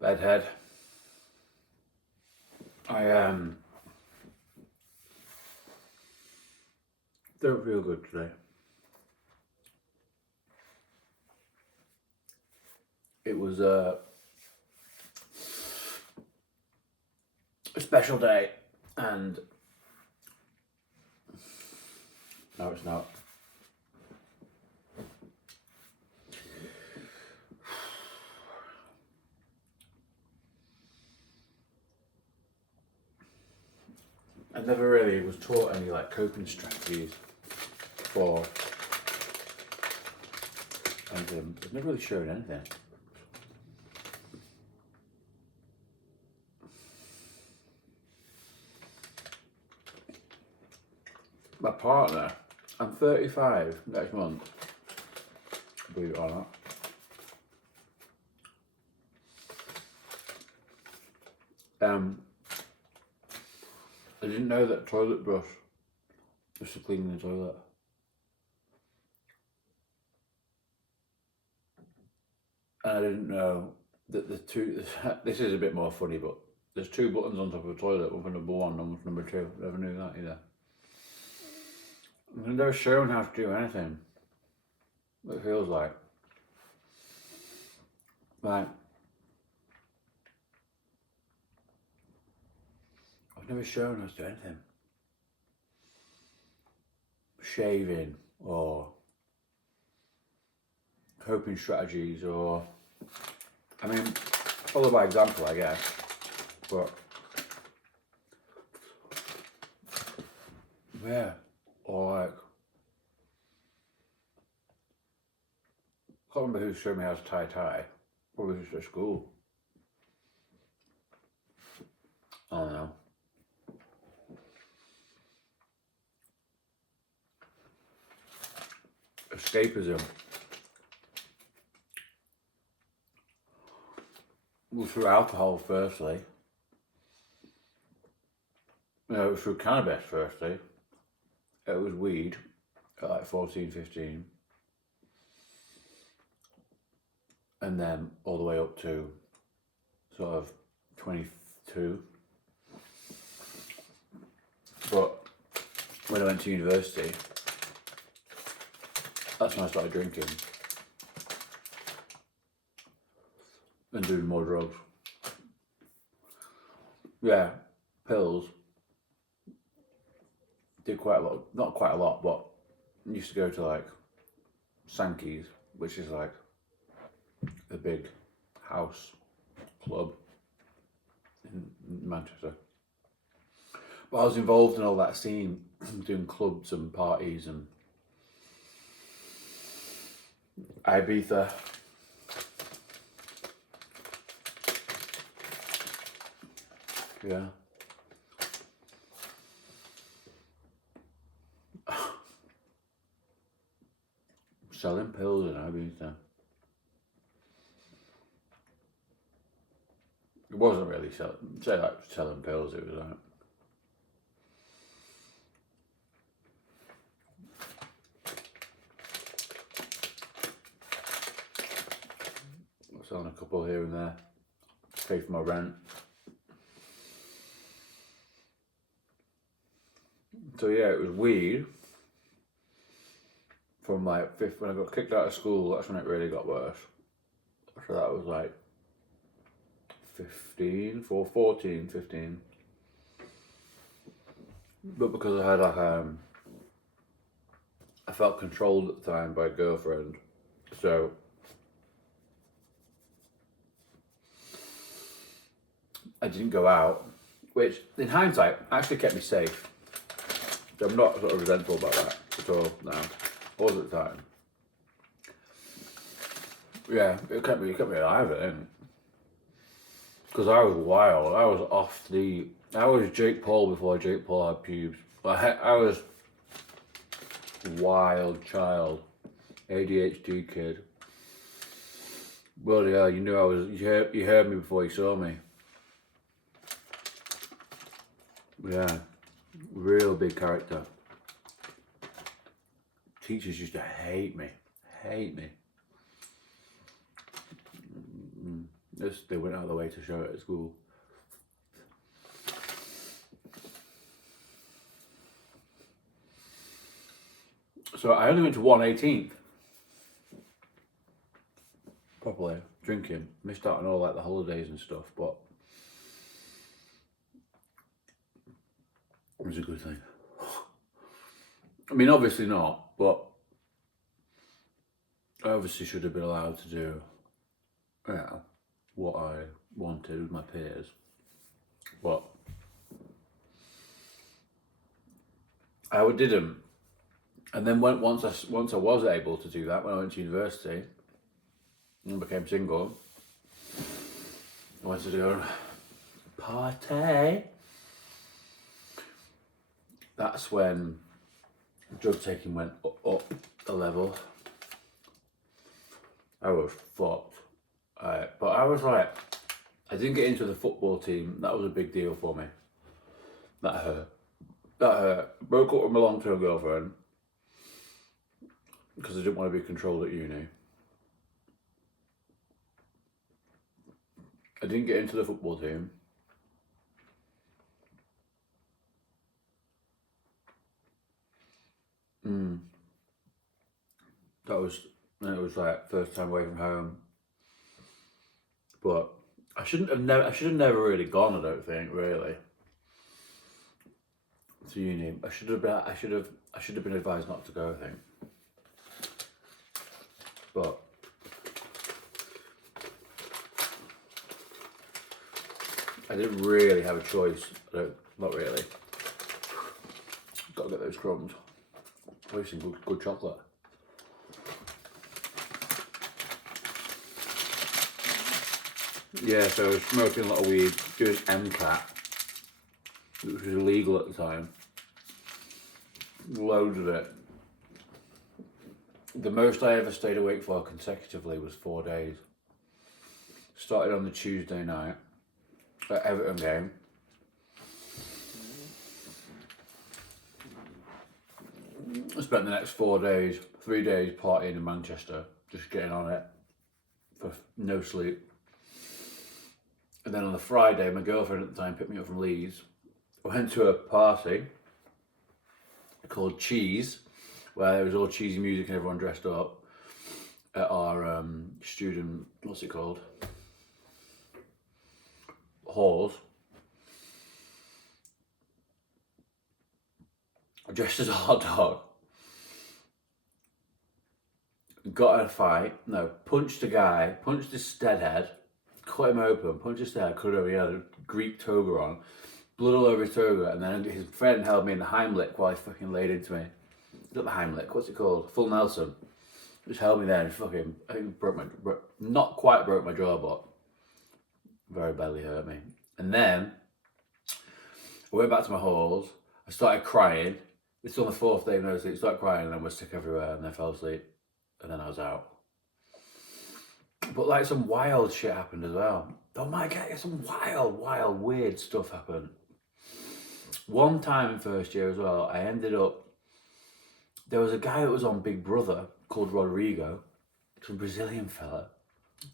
Bedhead. I don't feel good today. It was a special day, and no, it's not. I never really was taught any like coping strategies for anything. I've never really shown anything. My partner, I'm 35 next month, believe it or not. I didn't know that toilet brush was for cleaning the toilet. And I didn't know that the two, this is a bit more funny, but there's two buttons on top of the toilet, one for number one and one for number two. I never knew that either. I've never shown how to do anything. What it feels like. Like, I've never shown how to do anything. Shaving or coping strategies, or I mean, follow by example, I guess, but yeah, or like, I can't remember who showed me how to tie a tie. Probably just at school. I don't know. Escapism was through alcohol, firstly. No, it was through cannabis, firstly. It was weed at like 14, 15. And then all the way up to sort of 22. But when I went to university, that's when I started drinking and doing more drugs. Yeah, pills. Did quite a lot, not quite a lot, but used to go to like Sankey's, which is like a big house club in Manchester. But I was involved in all that scene, doing clubs and parties and Ibiza. Yeah. Selling pills in Ibiza. It wasn't really selling pills, it was like selling a couple here and there, pay for my rent. So yeah, it was weed. From like fifth, when I got kicked out of school, that's when it really got worse. So that was like 14, 15. But because I had like I felt controlled at the time by a girlfriend, so I didn't go out, which in hindsight actually kept me safe. So I'm not sort of resentful about that at all now. I was at the time. Yeah, it kept me alive, I think. Because I was wild. I was Jake Paul before Jake Paul had pubes. I was wild child, ADHD kid. Bloody hell, you knew I was. You heard me before you saw me. Yeah, real big character. Teachers used to hate me. They went out of the way to show it at school. So I only went to 1/18th. Properly drinking. Missed out on all like the holidays and stuff, but it was a good thing. I mean, obviously not, but I obviously should have been allowed to do, you know, what I wanted with my peers. But I didn't. And then once I was able to do that, when I went to university and became single, I wanted to go party. That's when drug taking went up a level. I was fucked. But I was like, I didn't get into the football team. That was a big deal for me. That hurt. Broke up with my long-term girlfriend because I didn't want to be controlled at uni. I didn't get into the football team. It was like first time away from home. But I should have never really gone, I don't think, really, to uni. I should have been advised not to go, I think. But I didn't really have a choice. Not really. Got to get those crumbs. Wasting good chocolate. Yeah, so I was smoking a lot of weed, doing MCAT, which was illegal at the time. Loads of it. The most I ever stayed awake for consecutively was 4 days. Started on the Tuesday night at Everton game. I spent the next 3 days partying in Manchester, just getting on it for no sleep. And then on the Friday, my girlfriend at the time picked me up from Leeds. I went to a party called Cheese, where it was all cheesy music and everyone dressed up at our student, what's it called? Halls. Dressed as a hot dog. Got in a fight, punched his steadhead, cut him open, punched his head, cut him over, he had a Greek toga on, blood all over his toga, and then his friend held me in the Heimlich while he fucking laid into me. Not the Heimlich, what's it called? Full Nelson. Just held me there and fucking, I think not quite broke my jaw, but very badly hurt me. And then I went back to my halls, I started crying. It's on the 4th day of no sleep, started crying and then was sick everywhere and then fell asleep. And then I was out. But like some wild shit happened as well. Oh my God, some wild, weird stuff happened. One time in first year as well, I ended up, there was a guy that was on Big Brother called Rodrigo, some Brazilian fella.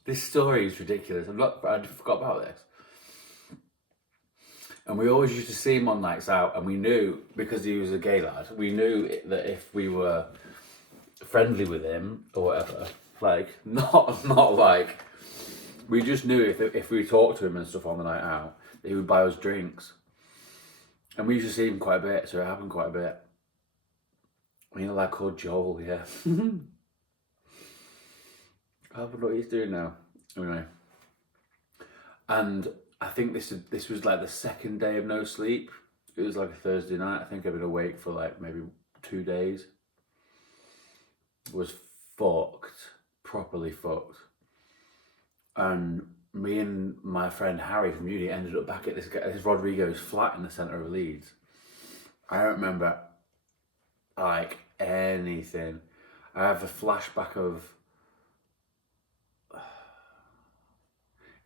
This story is ridiculous. I forgot about this. And we always used to see him on nights out, and we knew, because he was a gay lad, we knew that if we were friendly with him or whatever, like not like, we just knew if we talked to him and stuff on the night out, that he would buy us drinks. And we used to see him quite a bit, so it happened quite a bit. You know, like called Joel, yeah. I don't know what he's doing now. Anyway, and I think this was like the second day of no sleep. It was like a Thursday night. I think I've been awake for like maybe 2 days. Was fucked, properly fucked. And me and my friend Harry from uni ended up back at this Rodrigo's flat in the centre of Leeds. I don't remember like anything. I have a flashback of,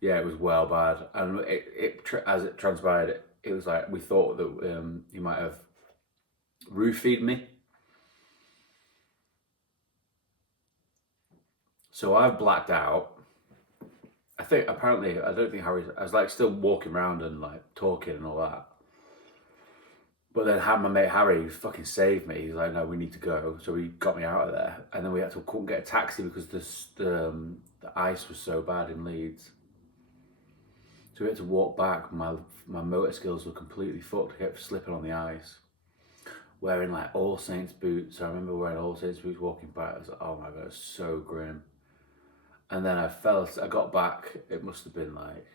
yeah, it was well bad. And as it transpired, it was like we thought that he might have roofied me. So I've blacked out. I think apparently, I don't think Harry. I was like still walking around and like talking and all that. But then had my mate Harry fucking saved me. He's like, no, we need to go. So he got me out of there, and then we couldn't get a taxi because the ice was so bad in Leeds. So we had to walk back. My motor skills were completely fucked. I kept slipping on the ice. Wearing like All Saints boots. I remember wearing All Saints boots walking back. I was like, oh my god, it's so grim. And then I got back. It must have been like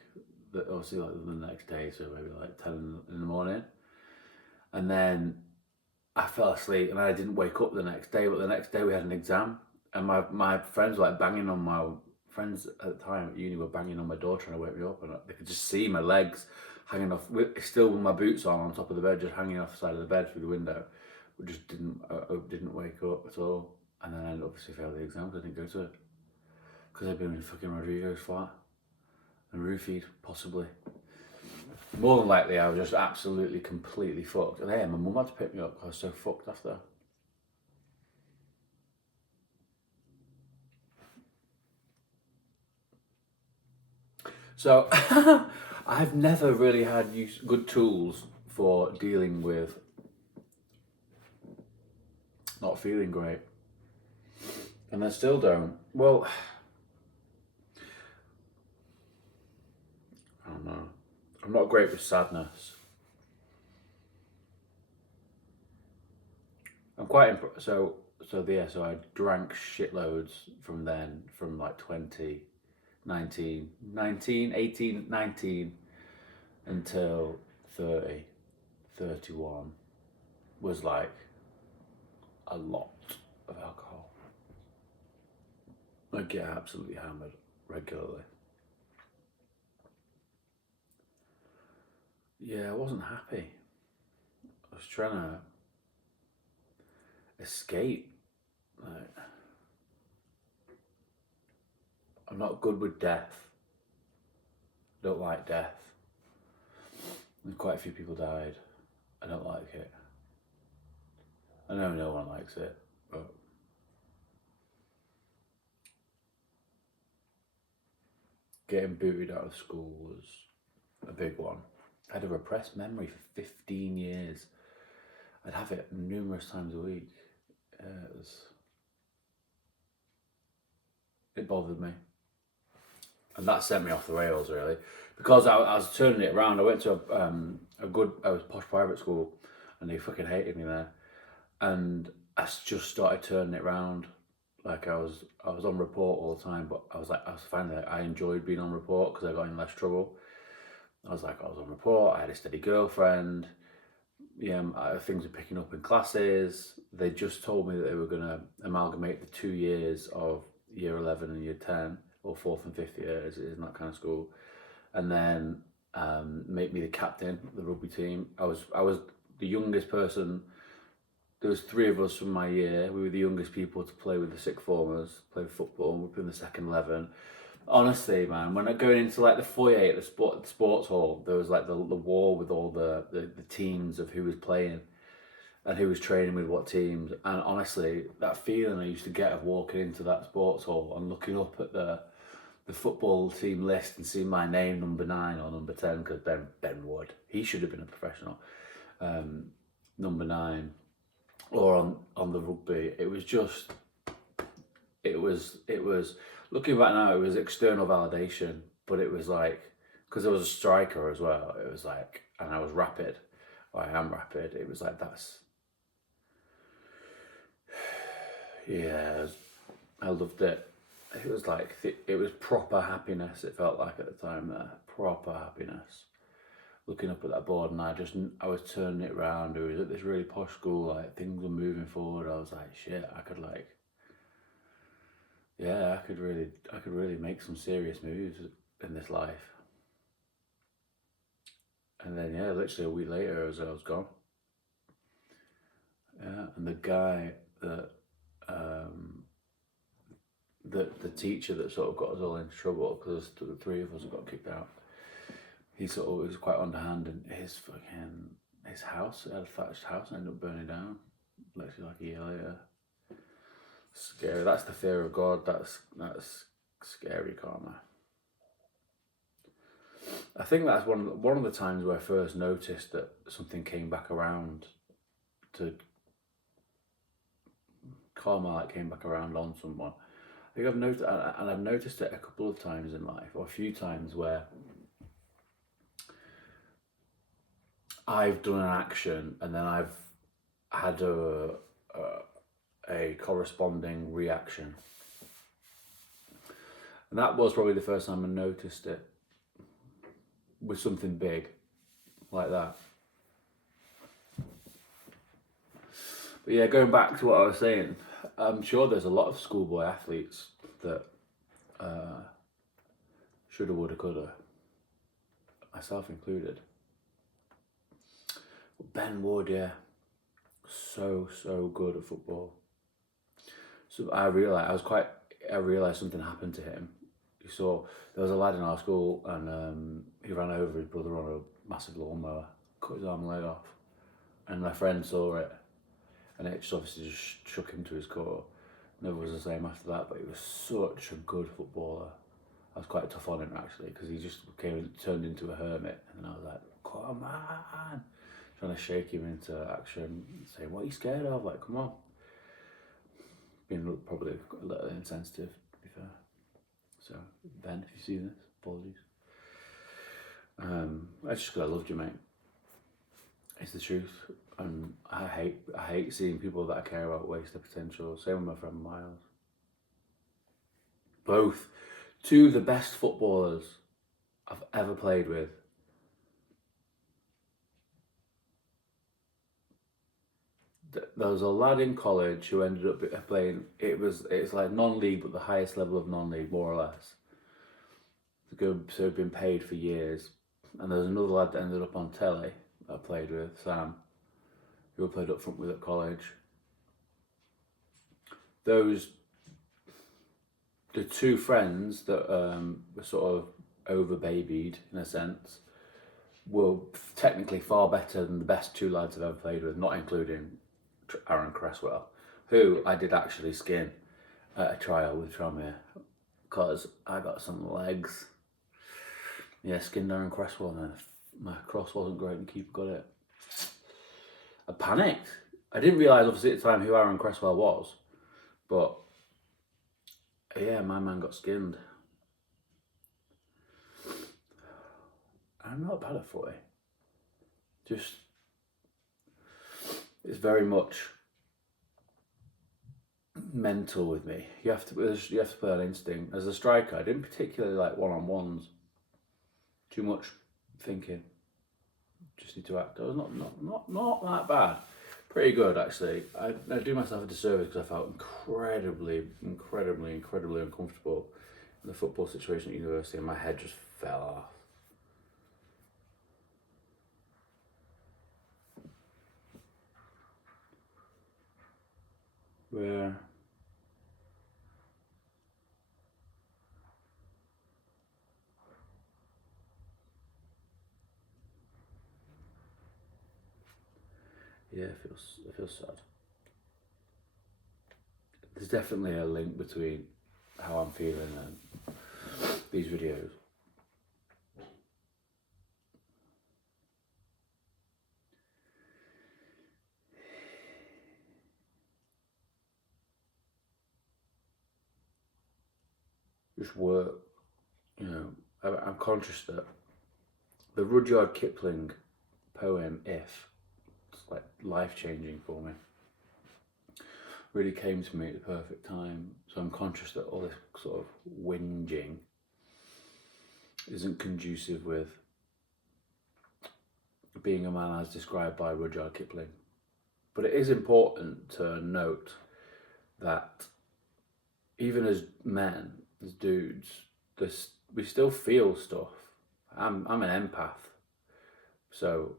obviously like the next day, so maybe like 10 in the morning. And then I fell asleep and I didn't wake up the next day. But the next day we had an exam, and my friends were like banging on my friends at the time at uni were banging on my door trying to wake me up, and they could just see my legs hanging off, still with my boots on top of the bed, just hanging off the side of the bed through the window. We just didn't wake up at all, and then I obviously failed the exam because I didn't go to it because I'd been in fucking Rodrigo's flat and roofied, possibly. More than likely, I was just absolutely, completely fucked. And hey, my mum had to pick me up because I was so fucked after. So, I've never really had good tools for dealing with not feeling great. And I still don't. Well, I don't know. I'm not great with sadness. I'm quite so I drank shitloads from then, from like 19, 18, 19 until 30, 31 was like a lot of alcohol. I get absolutely hammered regularly. Yeah, I wasn't happy. I was trying to escape. Like, I'm not good with death. Don't like death. And quite a few people died. I don't like it. I know no one likes it, but getting booted out of school was a big one. I had a repressed memory for 15 years. I'd have it numerous times a week. It bothered me. And that sent me off the rails, really. Because I was turning it around. I went to a posh private school, and they fucking hated me there. And I just started turning it around. Like I was on report all the time, but I was finding that I enjoyed being on report because I got in less trouble. I was on report. I had a steady girlfriend. Yeah, things were picking up in classes. They just told me that they were going to amalgamate the 2 years of year 11 and year 10, or 4th and 5th year, as it is in that kind of school, and then make me the captain of the rugby team. I was the youngest person. There was 3 of us from my year. We were the youngest people to play with the sixth formers, play football, and we were in the second 11. Honestly, man, when I go into like the foyer at the sports hall, there was like the wall with all the teams of who was playing and who was training with what teams. And honestly, that feeling I used to get of walking into that sports hall and looking up at the football team list and seeing my name, number 9 or number 10, because Ben Wood, he should have been a professional, number 9, or on the rugby. It was looking back now, it was external validation, but it was like, because I was a striker as well, it was like, and I was rapid, or I am rapid, it was like, yeah, I loved it. It was like, it was proper happiness, it felt like at the time there, proper happiness. Looking up at that board, and I was turning it around. It was at this really posh school, like things were moving forward. I was like, shit, I could really make some serious moves in this life. And then yeah, literally a week later, I was gone. Yeah, and the guy that the teacher that sort of got us all into trouble, because the 3 of us got kicked out, he sort of was quite underhand, and his house, a thatched house, ended up burning down literally like a year later. Scary. That's the fear of God. That's scary karma. I think that's one of the times where I first noticed that something came back around to karma, like came back around on someone. I think I've noticed, and I've noticed it a couple of times in life, or a few times where I've done an action and then I've had a corresponding reaction. And that was probably the first time I noticed it with something big like that. But yeah, going back to what I was saying, I'm sure there's a lot of schoolboy athletes that shoulda, woulda, coulda, myself included. Ben Wood, yeah, so good at football. So I realised something happened to him. You saw there was a lad in our school, and he ran over his brother on a massive lawnmower, cut his arm and leg off, and my friend saw it, and it just obviously just shook him to his core. Never was the same after that, but he was such a good footballer. I was quite tough on him actually, because he just turned into a hermit, and I was like, come on, trying to shake him into action, saying, what are you scared of? Like, come on. Being probably a little insensitive, to be fair. So, Ben, if you see this, apologies. I just because I loved you, mate. It's the truth, and I hate seeing people that I care about waste their potential. Same with my friend Miles. Both two of the best footballers I've ever played with. There was a lad in college who ended up playing. It's like non-league, but the highest level of non-league, more or less. So he'd been paid for years. And there was another lad that ended up on telly that I played with, Sam, who I played up front with at college. The two friends that were sort of over-babied, in a sense, were technically far better than the best two lads I've ever played with, not including Aaron Cresswell, who I did actually skin at a trial with Tranmere, because I got some legs. Yeah, skinned Aaron Cresswell, and my cross wasn't great and the keeper got it. I panicked. I didn't realise, obviously, at the time who Aaron Cresswell was, but yeah, my man got skinned. I'm not bad at footy. Just, it's very much mental with me. You have to play on instinct. As a striker, I didn't particularly like one-on-ones. Too much thinking. Just need to act. I was not that bad. Pretty good actually. I do myself a disservice because I felt incredibly uncomfortable in the football situation at university, and my head just fell off. Where? Yeah, it feels sad. There's definitely a link between how I'm feeling and these videos. Just work, you know. I'm conscious that the Rudyard Kipling poem "If," it's like life-changing for me, really came to me at the perfect time. So I'm conscious that all this sort of whinging isn't conducive with being a man as described by Rudyard Kipling. But it is important to note that even as men, as dudes, we still feel stuff. I'm an empath, so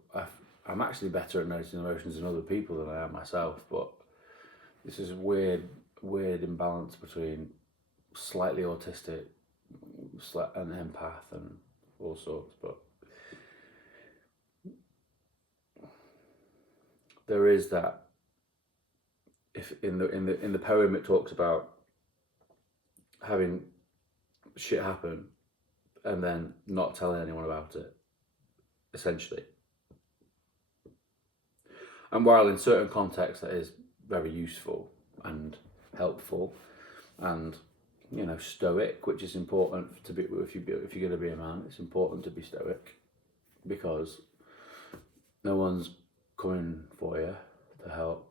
I'm actually better at noticing emotions in other people than I am myself. But this is a weird imbalance between slightly autistic, an empath, and all sorts. But there is that. If in the poem it talks about having shit happen, and then not telling anyone about it, essentially. And while in certain contexts that is very useful and helpful and, you know, stoic, which is important to be, if you're going to be a man, it's important to be stoic, because no one's coming for you to help.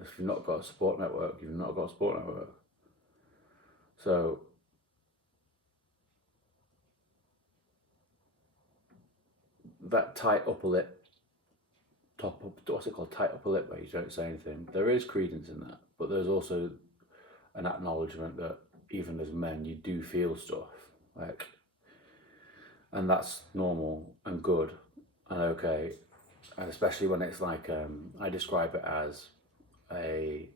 If you've not got a support network, you've not got a support network. So that tight upper lip, what's it called, tight upper lip, where you don't say anything, there is credence in that, but there's also an acknowledgement that even as men, you do feel stuff, like, and that's normal and good and okay, and especially when it's like, I describe it as a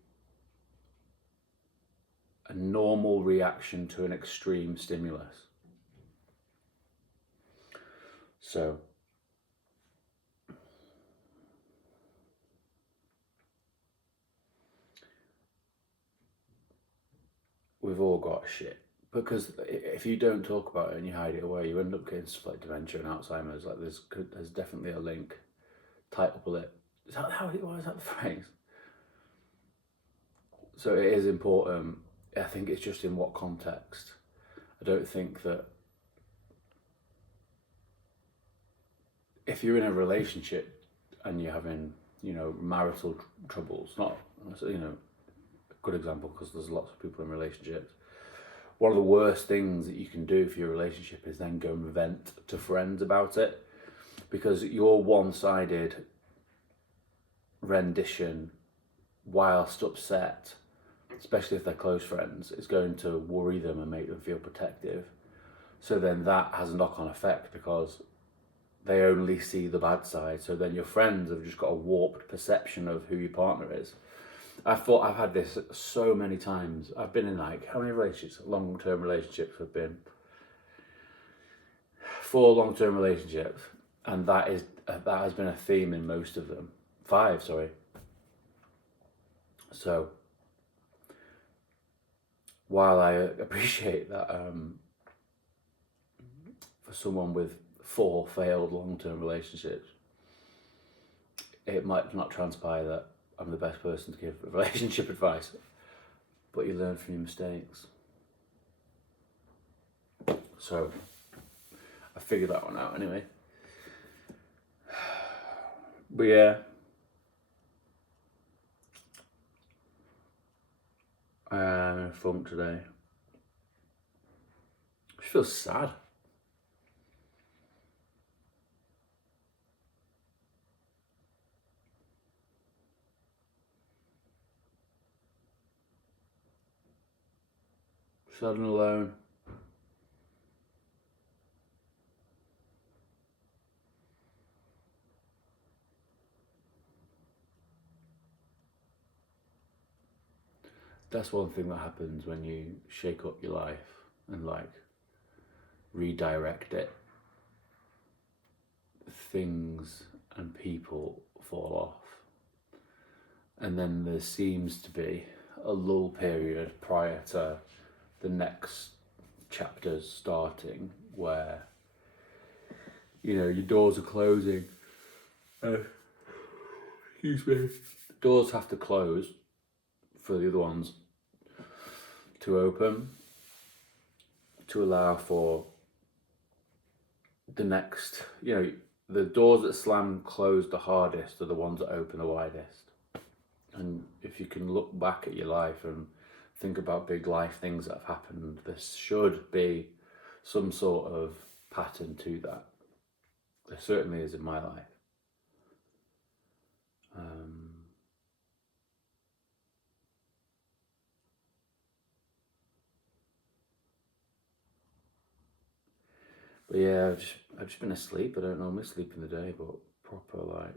normal reaction to an extreme stimulus. So we've all got shit, because if you don't talk about it and you hide it away, you end up getting stuff like dementia and Alzheimer's. Like there's definitely a link. Tight upper lip. Is that how it was? Is that the phrase? So it is important. I think it's just in what context. I don't think that if you're in a relationship and you're having, you know, marital troubles, not, you know, a good example because there's lots of people in relationships. One of the worst things that you can do for your relationship is then go and vent to friends about it, because your one-sided rendition, whilst upset, especially if they're close friends, is going to worry them and make them feel protective. So then that has a knock-on effect, because they only see the bad side. So then your friends have just got a warped perception of who your partner is. I've had this so many times. I've been in, like, how many relationships? Long-term relationships have been 4 long-term relationships, and that has been a theme in most of them. 5, sorry. So while I appreciate that for someone with 4 failed long-term relationships, it might not transpire that I'm the best person to give relationship advice, but you learn from your mistakes. So I figured that one out anyway. But yeah, I am in a funk today. I just feel sad. Sad and alone. That's one thing that happens when you shake up your life and, like, redirect it. Things and people fall off. And then there seems to be a lull period prior to the next chapters starting, where, you know, your doors are closing. Excuse me. Doors have to close for the other ones to open, to allow for the next, you know, the doors that slam closed the hardest are the ones that open the widest. And if you can look back at your life and think about big life things that have happened, there should be some sort of pattern to that. There certainly is in my life. But yeah, I've just been asleep. I don't normally sleep in the day, but proper.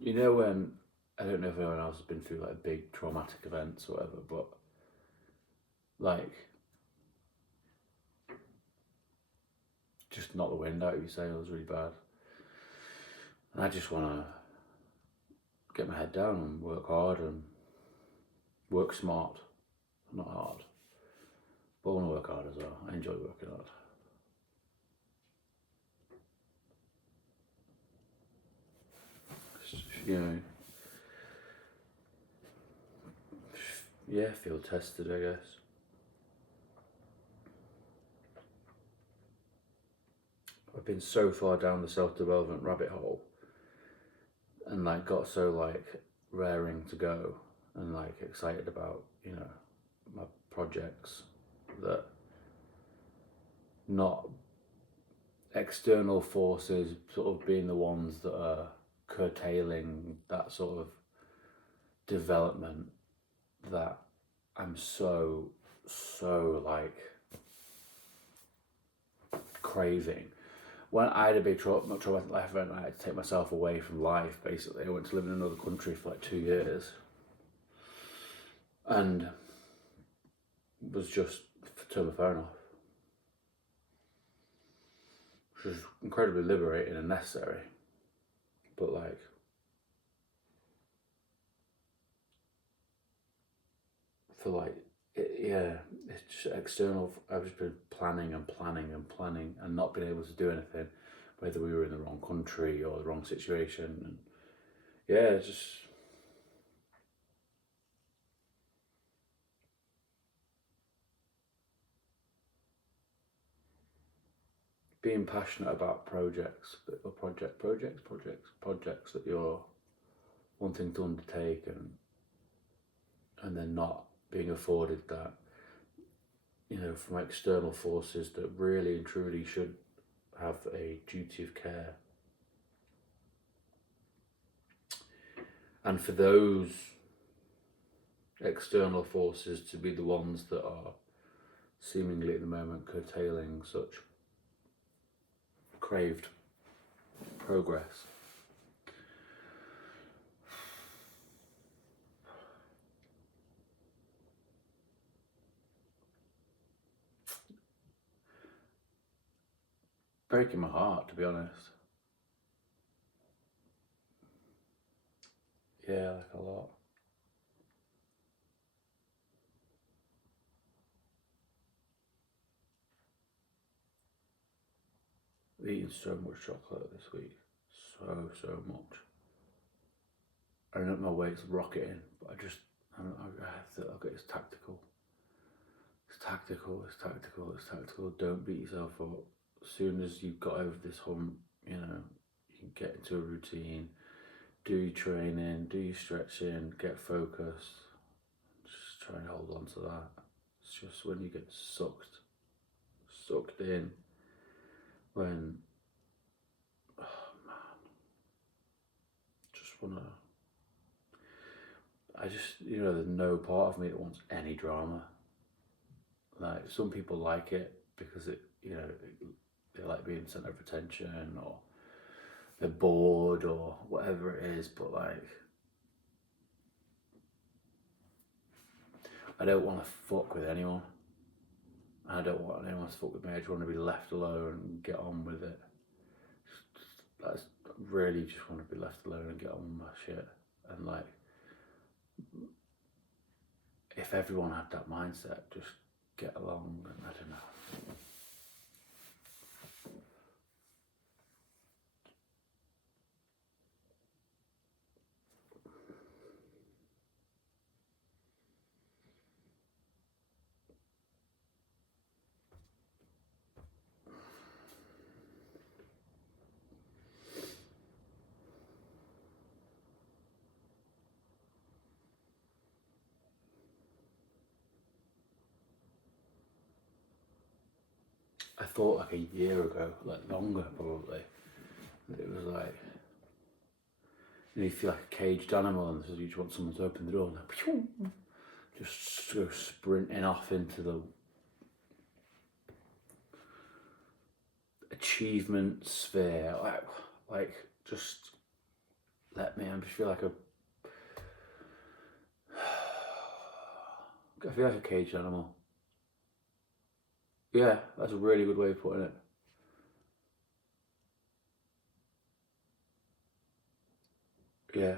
You know when, I don't know if anyone else has been through like big traumatic events or whatever, but like, just knock the wind out of your sails really bad. And I just want to get my head down and work hard and work smart, not hard. But I want to work hard as well. I enjoy working hard. You know, yeah, feel tested, I guess. I've been so far down the self-development rabbit hole and like got so like raring to go and like excited about, you know, my projects, that not external forces sort of being the ones that are curtailing that sort of development that I'm so like craving. When I had a big traumatic life event, I had to take myself away from life, basically. I went to live in another country for like 2 years and was just turn my phone off, which was incredibly liberating and necessary. But like, for like, it's just external. I've just been planning and planning and planning and not been able to do anything, whether we were in the wrong country or the wrong situation. And yeah, it's just being passionate about projects that you're wanting to undertake, and then not being afforded that, you know, from external forces that really and truly should have a duty of care. And for those external forces to be the ones that are seemingly at the moment curtailing such craved progress. Breaking my heart, to be honest. Yeah, like a lot. I've eaten so much chocolate this week. So much. I know my weight's rocketing, but I have to, okay, it's tactical. It's tactical. Don't beat yourself up. As soon as you've got over this hump, you know, you can get into a routine, do your training, do your stretching, get focused. Just try and hold on to that. It's just when you get sucked in, when, oh man, just wanna, you know, there's no part of me that wants any drama. Like, some people like it because it, you know, they like being centre of attention, or they're bored or whatever it is, but like, I don't want to fuck with anyone. I don't want anyone to fuck with me. I just want to be left alone and get on with it. I really just want to be left alone and get on with my shit. And like, if everyone had that mindset, just get along, and I don't know. I thought like a year ago, like longer probably, that it was like, you feel like a caged animal, and so you just want someone to open the door and like, just go sprinting off into the achievement sphere. Like just let me. I just feel like I feel like a caged animal. Yeah, that's a really good way of putting it. Yeah.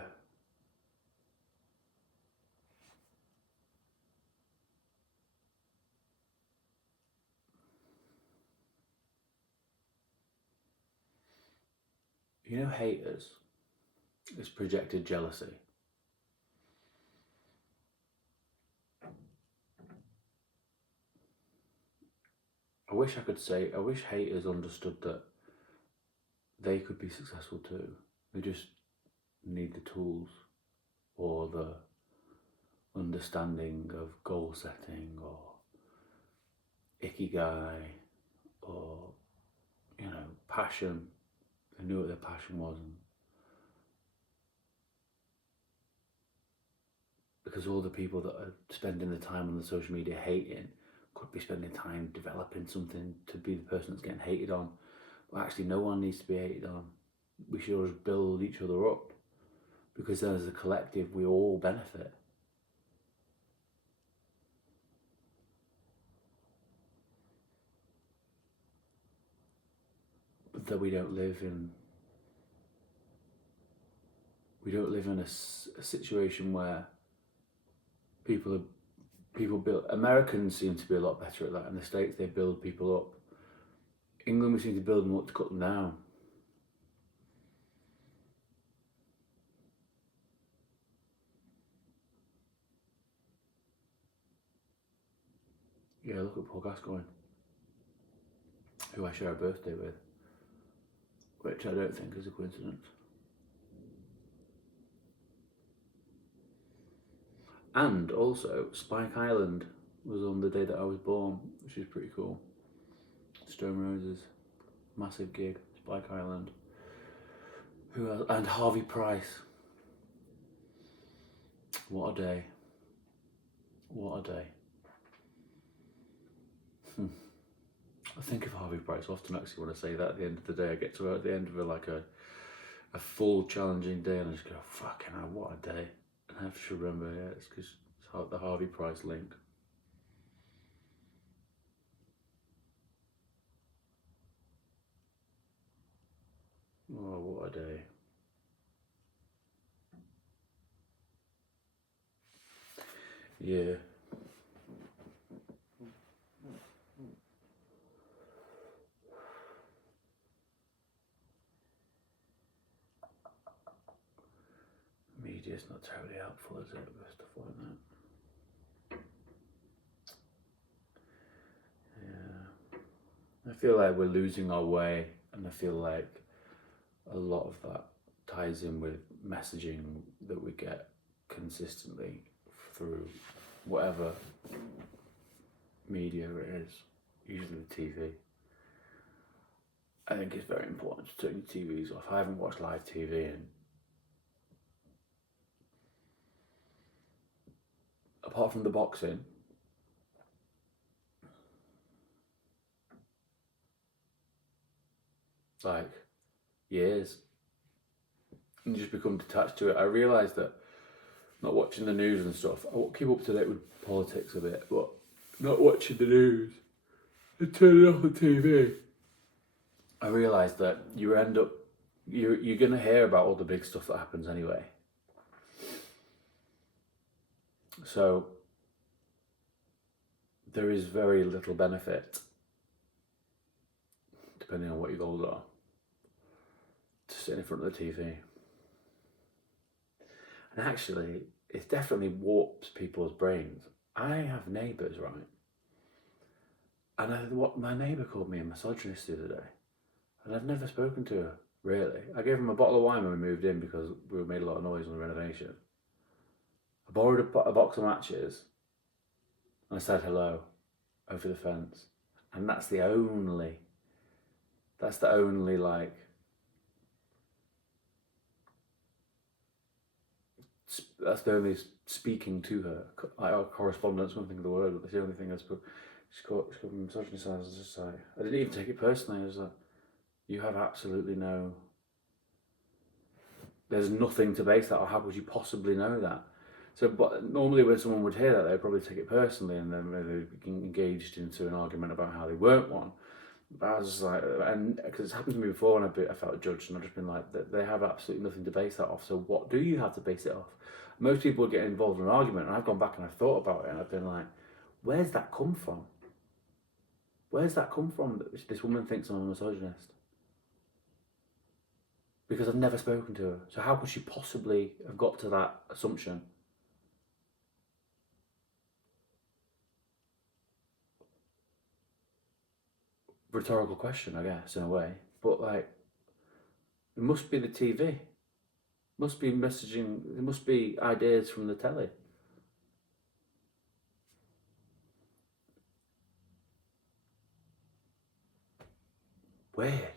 You know, haters is projected jealousy. I wish haters understood that they could be successful too. They just need the tools or the understanding of goal setting or ikigai or, passion. They knew what their passion was. And because all the people that are spending the time on the social media hating could be spending time developing something to be the person that's getting hated on. But actually, no one needs to be hated on. We should always build each other up, because then as a collective, we all benefit. But that we don't live in a situation where people build. Americans seem to be a lot better at that. In the States, they build people up. England, we seem to build them up to cut them down. Yeah, look at Paul Gascoigne, who I share a birthday with, which I don't think is a coincidence. And also, Spike Island was on the day that I was born, which is pretty cool. Stone Roses, massive gig, Spike Island. Who else? And Harvey Price. What a day. What a day. I think of Harvey Price often, actually, when I say that at the end of the day. I get to at the end of a full challenging day and I just go, fucking hell, what a day. And I have to remember, yeah, it's because it's the Harvey Price link. Oh, what a day. Yeah. Media's not terribly helpful, is it, with stuff like that? Yeah. I feel like we're losing our way, and I feel like a lot of that ties in with messaging that we get consistently through whatever media it is, usually the TV. I think it's very important to turn your TVs off. I haven't watched live TV in, apart from the boxing, like, years. And you just become detached to it. I realised that not watching the news and stuff, I keep up to date with politics a bit, but not watching the news and turning off the TV, I realised that you're going to hear about all the big stuff that happens anyway. So there is very little benefit, depending on what your goals are, to sit in front of the TV. And actually, it definitely warps people's brains. I have neighbours, right? And what my neighbour called me a misogynist the other day. And I've never spoken to her, really. I gave him a bottle of wine when we moved in because we made a lot of noise on the renovation. I borrowed a box of matches and I said hello over the fence. And that's the only like, that's the only speaking to her, our correspondence, one thing of the word, but that's the only thing I spoke. She called me misogynist. I was just like, I didn't even take it personally. I was like, you have absolutely there's nothing to base that on. How would you possibly know that? So, but normally when someone would hear that, they'd probably take it personally and then they'd be engaged into an argument about how they weren't one. I was like, and because it's happened to me before, and I felt judged, and I've just been like, they have absolutely nothing to base that off. So what do you have to base it off? Most people get involved in an argument, and I've gone back and I've thought about it, and I've been like, where's that come from? Where's that come from that this woman thinks I'm a misogynist? Because I've never spoken to her. So how could she possibly have got to that assumption? Rhetorical question, I guess, in a way. But like, it must be the TV. Must be messaging. There must be ideas from the telly. Weird.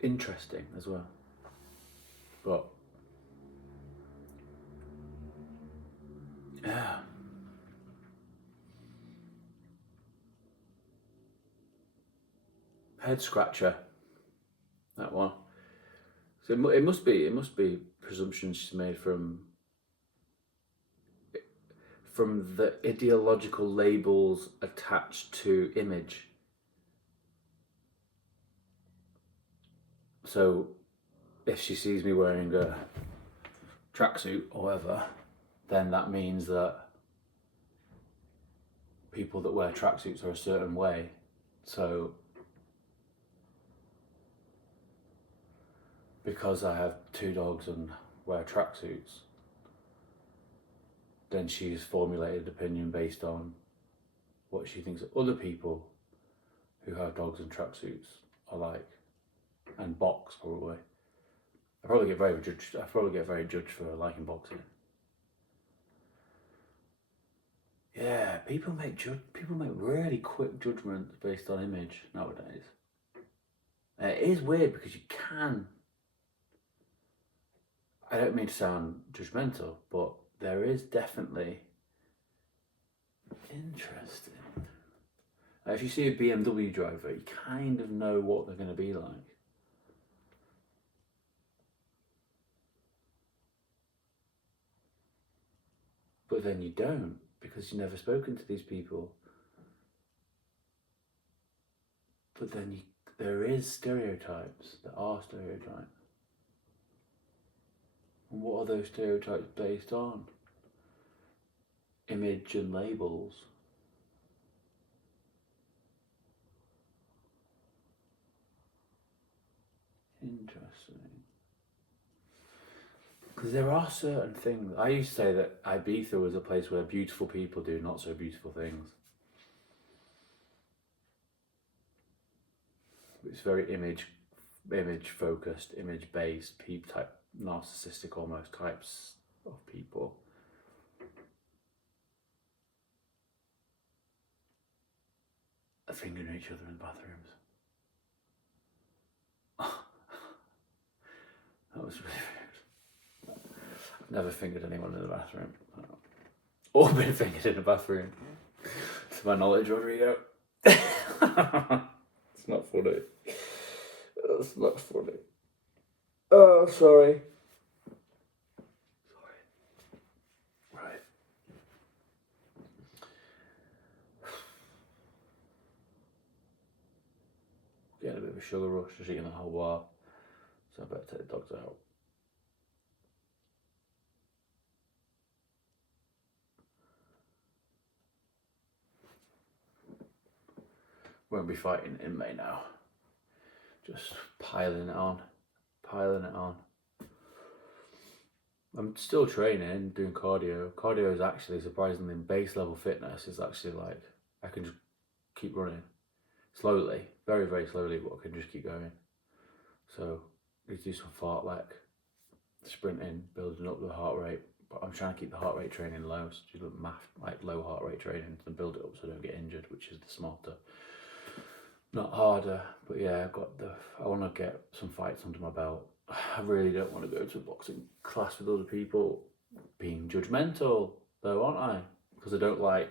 Interesting as well. But yeah. Head scratcher. That one. So it must be presumptions she's made from the ideological labels attached to image. So if she sees me wearing a tracksuit or whatever, then that means that people that wear tracksuits are a certain way. So because I have 2 dogs and wear tracksuits, then she's formulated an opinion based on what she thinks other people who have dogs and tracksuits are like, and box probably. I probably get very judged for liking boxing. Yeah, people make really quick judgments based on image nowadays. It is weird because you can. I don't mean to sound judgmental, but there is definitely interesting. If you see a BMW driver, you kind of know what they're going to be like. But then you don't, because you've never spoken to these people. But then there is stereotypes. There are stereotypes. And what are those stereotypes based on? Image and labels. Interesting. Because there are certain things. I used to say that Ibiza was a place where beautiful people do not so beautiful things. It's very image focused, image based, type narcissistic almost types of people. Fingering each other in bathrooms. That was really weird. I've never fingered anyone in the bathroom. Or been fingered in a bathroom. To my knowledge, Rodrigo. It's not funny. That's not funny. Oh, sorry. Right. Getting a bit of a sugar rush, just eating a whole while. So I better take the dogs out. Won't be fighting in May now. Just piling it on. I'm still training, doing cardio. Cardio is actually surprisingly, base level fitness is actually like, I can just keep running. Slowly, very, very slowly, but I can just keep going. So, you do some fartlek, sprinting, building up the heart rate. But I'm trying to keep the heart rate training low, so do like low heart rate training to build it up so I don't get injured, which is the smarter. Not harder, but yeah, I want to get some fights under my belt. I really don't want to go to a boxing class with other people being judgmental, though, aren't I? Because I don't like.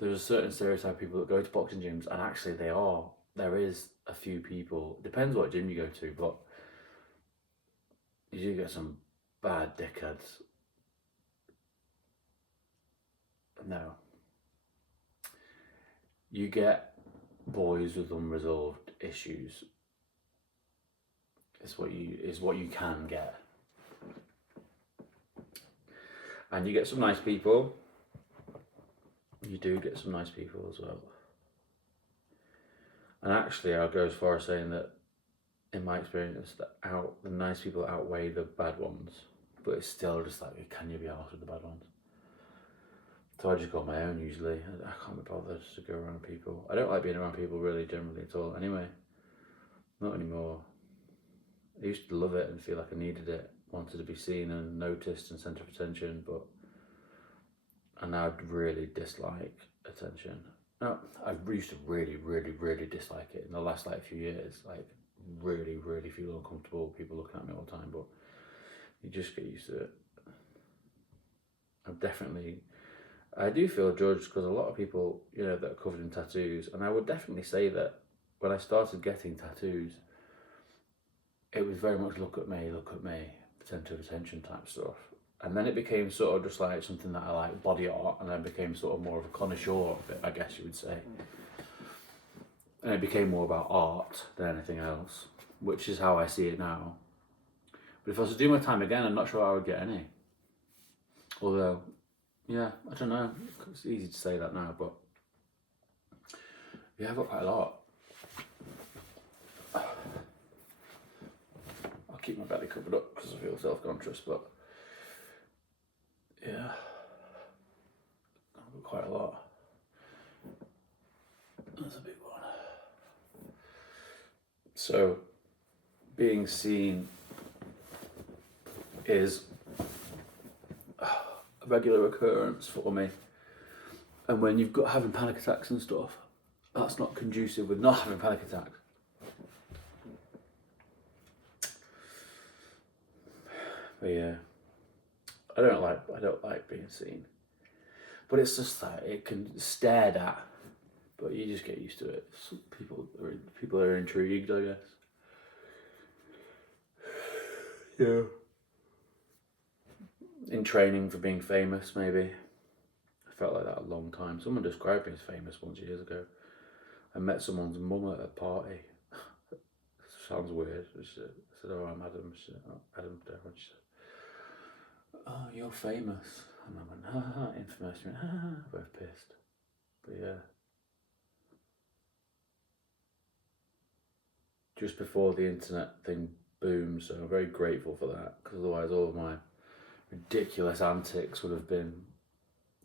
There's a certain stereotype of people that go to boxing gyms, and actually they are. There is a few people. Depends what gym you go to, but you do get some bad dickheads. No. you get boys with unresolved issues. Is what you can get. And you get some nice people. You do get some nice people as well. And actually, I'll go as far as saying that, in my experience, the nice people outweigh the bad ones. But it's still just like, can you be arsed with the bad ones? So I just go on my own usually. I can't be bothered to go around people. I don't like being around people really generally at all. Anyway, not anymore. I used to love it and feel like I needed it, wanted to be seen and noticed and centre of attention, but I now really dislike attention. No, I used to really, really, really dislike it in the last few years. Like really, really feel uncomfortable, people looking at me all the time, but you just get used to it. I do feel judged because a lot of people, that are covered in tattoos, and I would definitely say that when I started getting tattoos, it was very much look at me, centre of attention type stuff. And then it became sort of just like something that I like, body art, and then became sort of more of a connoisseur of it, I guess you would say. And it became more about art than anything else, which is how I see it now. But if I was to do my time again, I'm not sure I would get any. Although, yeah, I don't know. It's easy to say that now, but yeah, I've got quite a lot. I'll keep my belly covered up because I feel self-conscious, but yeah, I've got quite a lot. That's a big one. So, being seen is a regular occurrence for me. And when you've got having panic attacks and stuff, that's not conducive with not having panic attacks. But yeah, I don't like being seen. But it's just that it can stared at, but you just get used to it. Some people are intrigued, I guess. Yeah. In training for being famous, maybe. I felt like that a long time. Someone described me as famous once years ago. I met someone's mum at a party. Sounds weird. I said, "Oh, I'm Adam." She said, "Oh, Adam Devon." She said, "Oh, you're famous." And I went, "Ha ha, infamous." She went, "Ha ha." Both pissed. But yeah. Just before the internet thing boomed, so I'm very grateful for that, because otherwise all of my ridiculous antics would have been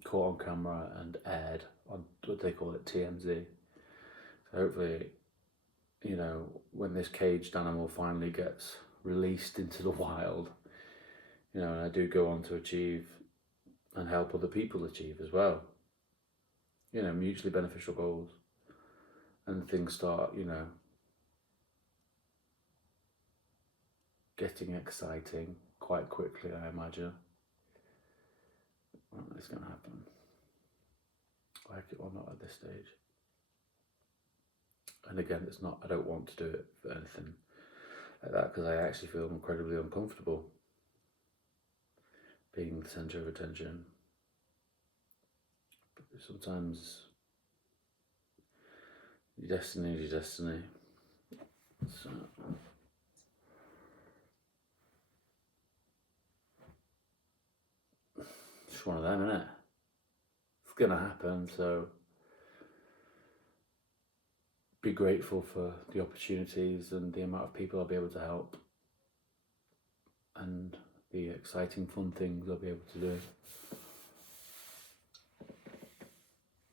caught on camera and aired on what they call it, TMZ. So hopefully, when this caged animal finally gets released into the wild, and I do go on to achieve and help other people achieve as well, mutually beneficial goals, and things start, getting exciting quite quickly, I imagine. Well, it's going to happen. Like it or not at this stage. And again, I don't want to do it for anything like that, because I actually feel incredibly uncomfortable being the centre of attention. But sometimes your destiny is your destiny. So it's one of them, isn't it? It's gonna happen, so be grateful for the opportunities and the amount of people I'll be able to help, and the exciting, fun things I'll be able to do.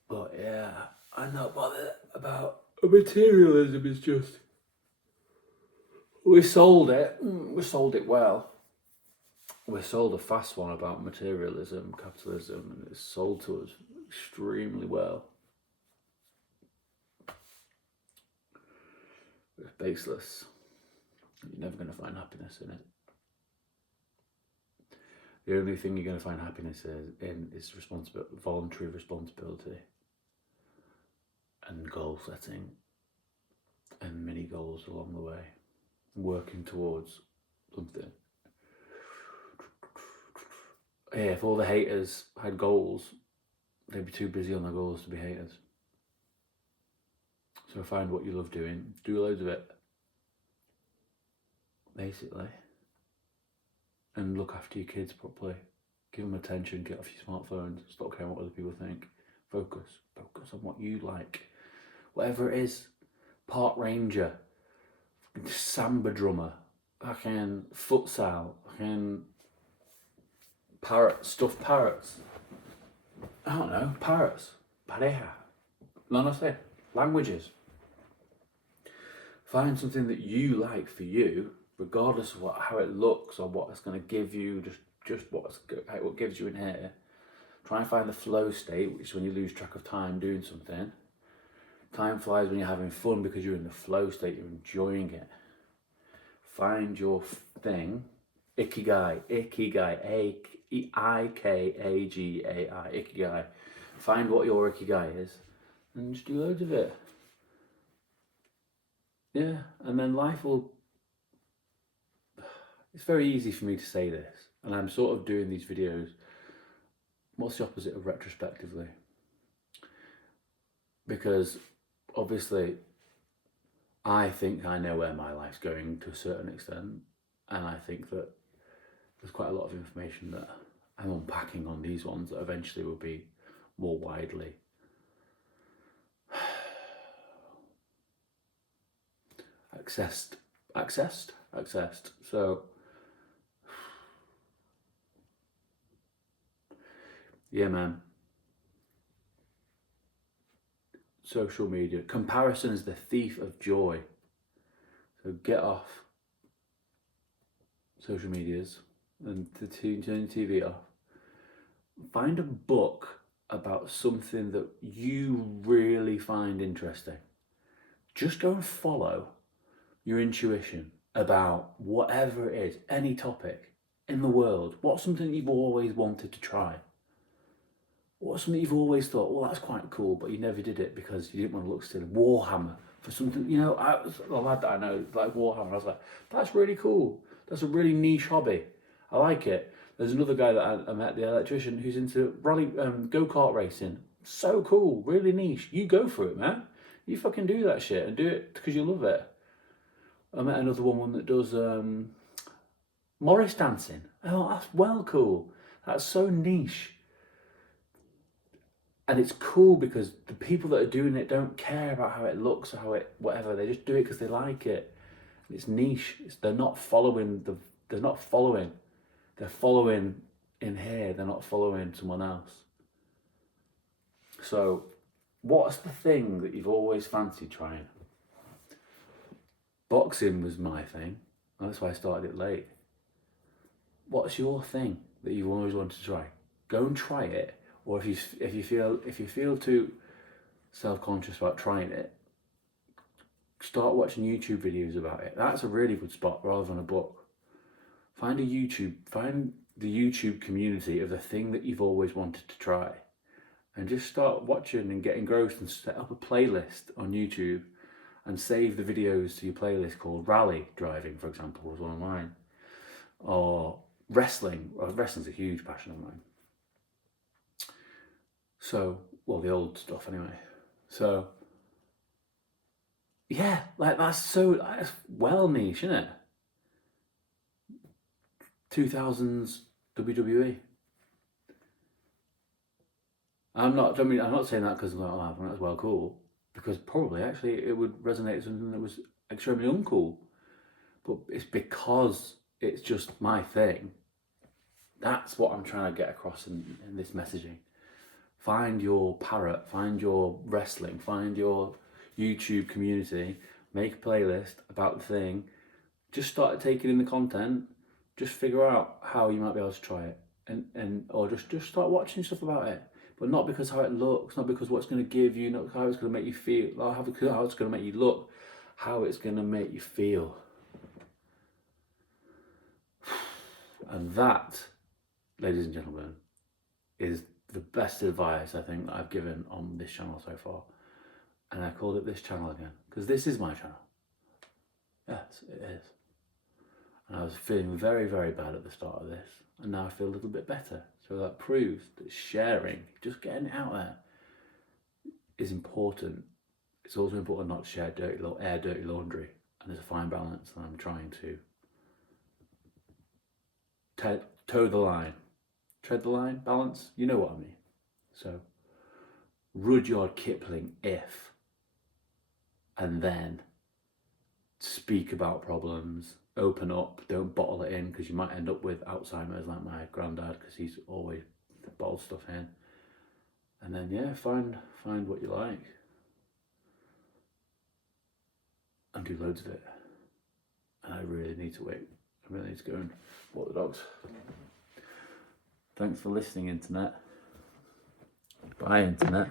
But yeah, I'm not bothered about materialism. It's just we sold it well. We sold a fast one about materialism, capitalism, and it's sold to us extremely well. It's baseless. You're never going to find happiness in it. The only thing you're going to find happiness in is voluntary responsibility and goal setting and mini goals along the way, working towards something. Yeah, if all the haters had goals, they'd be too busy on their goals to be haters. So find what you love doing, do loads of it, basically, and look after your kids properly. Give them attention, get off your smartphones, stop caring what other people think. Focus on what you like. Whatever it is, park ranger, samba drummer, fucking futsal, fucking stuffed parrots. I don't know, parrots, pareja. No sé, languages. Find something that you like for you, regardless of how it looks or what it's going to give you, just what gives you in here. Try and find the flow state, which is when you lose track of time doing something. Time flies when you're having fun because you're in the flow state, you're enjoying it. Find your thing. Ikigai, Ikagai, Ikigai. Find what your Ikigai is and just do loads of it. Yeah, and then life will... It's very easy for me to say this, and I'm sort of doing these videos. What's the opposite of retrospectively? Because obviously I think I know where my life's going to a certain extent, and I think that there's quite a lot of information that I'm unpacking on these ones that eventually will be more widely accessed. So yeah, man. Social media. Comparison is the thief of joy. So get off social medias and turn the TV off. Find a book about something that you really find interesting. Just go and follow your intuition about whatever it is, any topic in the world. What's something you've always wanted to try? What's something you've always thought, well, that's quite cool, but you never did it because you didn't want to look silly? Warhammer, for something, you know, a lad that I know, like Warhammer, I was like, that's really cool. That's a really niche hobby. I like it. There's another guy that I met, the electrician, who's into rally go-kart racing. So cool, really niche. You go for it, man. You fucking do that shit and do it because you love it. I met another woman that does Morris dancing. Oh, that's well cool. That's so niche. And it's cool because the people that are doing it don't care about how it looks or how it whatever. They just do it because they like it. It's niche. They're not following. They're following in here. They're not following someone else. So, what's the thing that you've always fancied trying? Boxing was my thing. That's why I started it late. What's your thing that you've always wanted to try? Go and try it. Or if you feel too self-conscious about trying it, start watching YouTube videos about it. That's a really good spot rather than a book. Find the YouTube community of the thing that you've always wanted to try, and just start watching and get engrossed and set up a playlist on YouTube and save the videos to your playlist called rally driving, for example, was one of mine. Or wrestling. Well, wrestling's a huge passion of mine. So, well, the old stuff anyway. So, yeah, like that's well niche, isn't it? 2000s WWE. I'm not saying that because that's well cool, because probably actually it would resonate with something that was extremely uncool. But it's because it's just my thing. That's what I'm trying to get across in this messaging. Find your parrot, find your wrestling, find your YouTube community, make a playlist about the thing, just start taking in the content, just figure out how you might be able to try it, or just start watching stuff about it. But not because how it looks, not because what it's going to give you, not how it's going to make you feel, not how it's going to make you look, how it's going to make you feel. And that, ladies and gentlemen, is the best advice I think that I've given on this channel so far. And I called it this channel again, because this is my channel. Yes, it is. And I was feeling very, very bad at the start of this, and now I feel a little bit better. So that proves that sharing, just getting it out there, is important. it's also important not to share dirty laundry, and there's a fine balance, and I'm trying to toe the line, tread the line, balance, you know what I mean. So, Rudyard Kipling, if, and then speak about problems, open up, don't bottle it in, because you might end up with Alzheimer's like my granddad, because he's always bottled stuff in. And then, yeah, find what you like and do loads of it. And I really need to wait. I really need to go and walk the dogs. Thanks for listening, Internet. Bye, Internet.